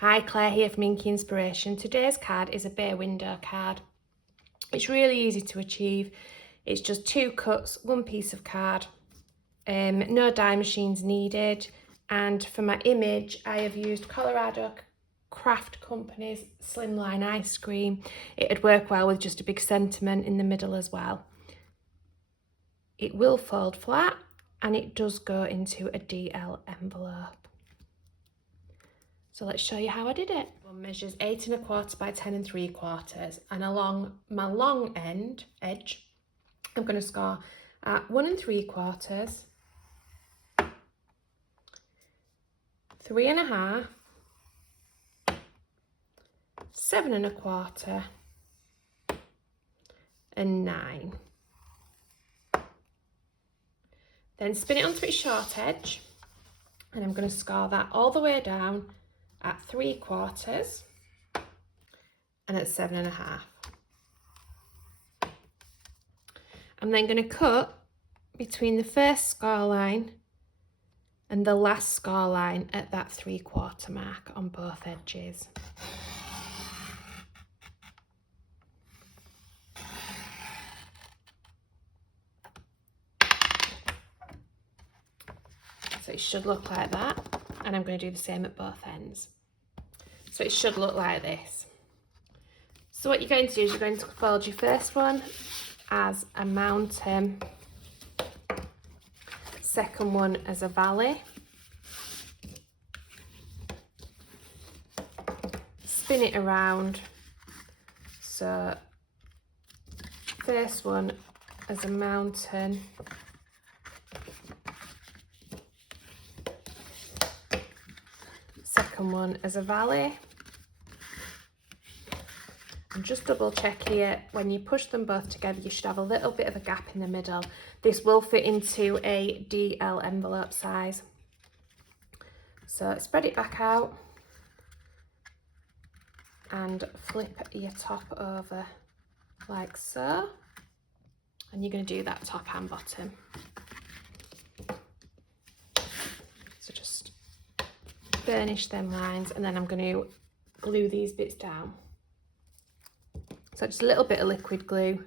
Hi, Claire here from Inky Inspiration. Today's card is a bay window card. It's really easy to achieve. It's just 2 cuts, 1 piece of card. No die machines needed. And for my image, I have used Colorado Craft Company's Slimline Ice Cream. It'd work well with just a big sentiment in the middle as well. It will fold flat and it does go into a DL envelope. So let's show you how I did it. One measures 8 1/4 by 10 3/4, and along my long edge, I'm going to score at 1 3/4, 3 1/2, 7 1/4, and 9. Then spin it onto its short edge, and I'm going to score that all the way down at 3/4 and at 7 1/2. I'm then going to cut between the first score line and the last score line at that 3/4 mark on both edges. So it should look like that, and I'm going to do the same at both ends. So it should look like this. So what you're going to do is you're going to fold your first one as a mountain, second one as a valley, spin it around. So first one as a mountain, second one as a valley. And just double check here, when you push them both together you should have a little bit of a gap in the middle. This will fit into a DL envelope size. So spread it back out and flip your top over like so, and you're going to do that top and bottom. So just burnish them lines, and then I'm going to glue these bits down. So just a little bit of liquid glue.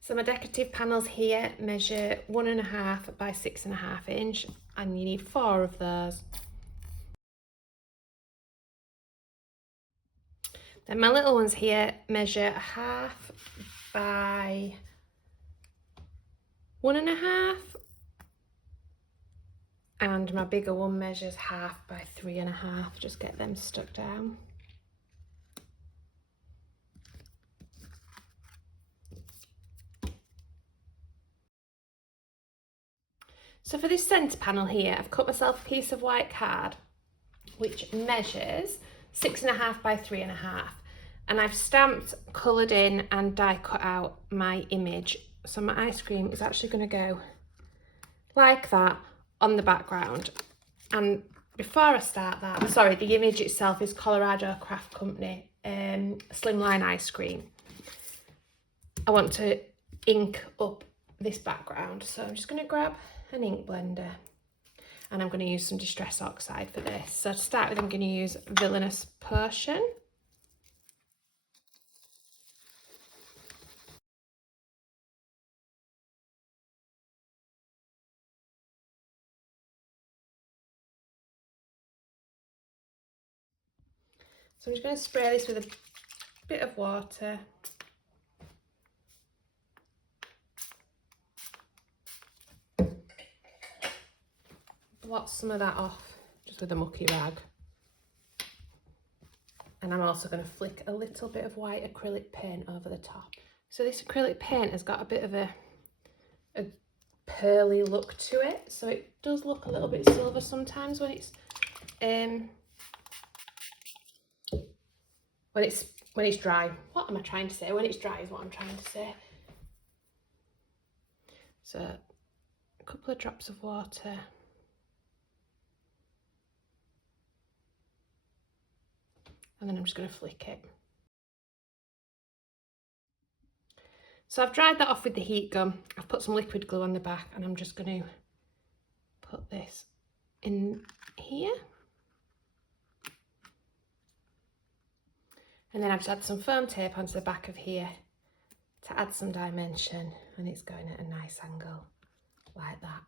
So my decorative panels here measure 1 1/2 by 6 1/2 inch, and you need 4 of those. Then my little ones here measure 1/2 by 1 1/2, and my bigger one measures 1/2 by 3 1/2. Just get them stuck down. So for this centre panel here, I've cut myself a piece of white card which measures 6 1/2 by 3 1/2, and I've stamped, coloured in and die cut out my image. So my ice cream is actually going to go like that on the background. And before I start that, sorry, the image itself is Colorado Craft Company Slimline Ice Cream. I want to ink up this background, so I'm just going to grab an ink blender, and I'm going to use some Distress Oxide for this. So to start with, I'm going to use Villainous Potion. So I'm just going to spray this with a bit of water. Blot some of that off just with a mucky rag. And I'm also going to flick a little bit of white acrylic paint over the top. So this acrylic paint has got a bit of a pearly look to it, so it does look a little bit silver sometimes when it's dry. What am I trying to say? When it's dry is what I'm trying to say. So a couple of drops of water. And then I'm just going to flick it. So I've dried that off with the heat gun. I've put some liquid glue on the back and I'm just going to put this in here. And then I've just had some foam tape onto the back of here to add some dimension, and it's going at a nice angle like that.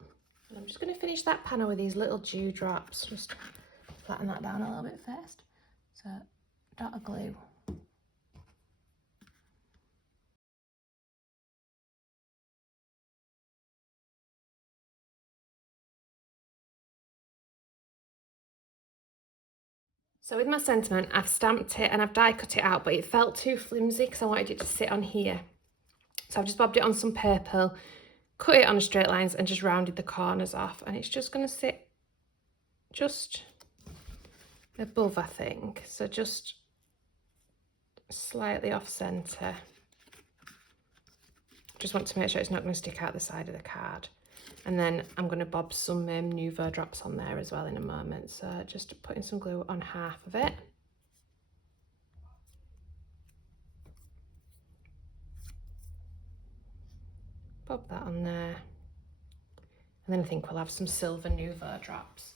And I'm just going to finish that panel with these little dewdrops. Just flatten that down a little bit first. So dot of glue. So with my sentiment, I've stamped it and I've die cut it out, but it felt too flimsy because I wanted it to sit on here. So I've just bobbed it on some purple, cut it on a straight lines and just rounded the corners off. And it's just going to sit just above, I think. So just slightly off centre. Just want to make sure it's not going to stick out the side of the card. And then I'm going to bob some Nuvo drops on there as well in a moment. So just putting some glue on half of it. Bob that on there. And then I think we'll have some silver Nuvo drops.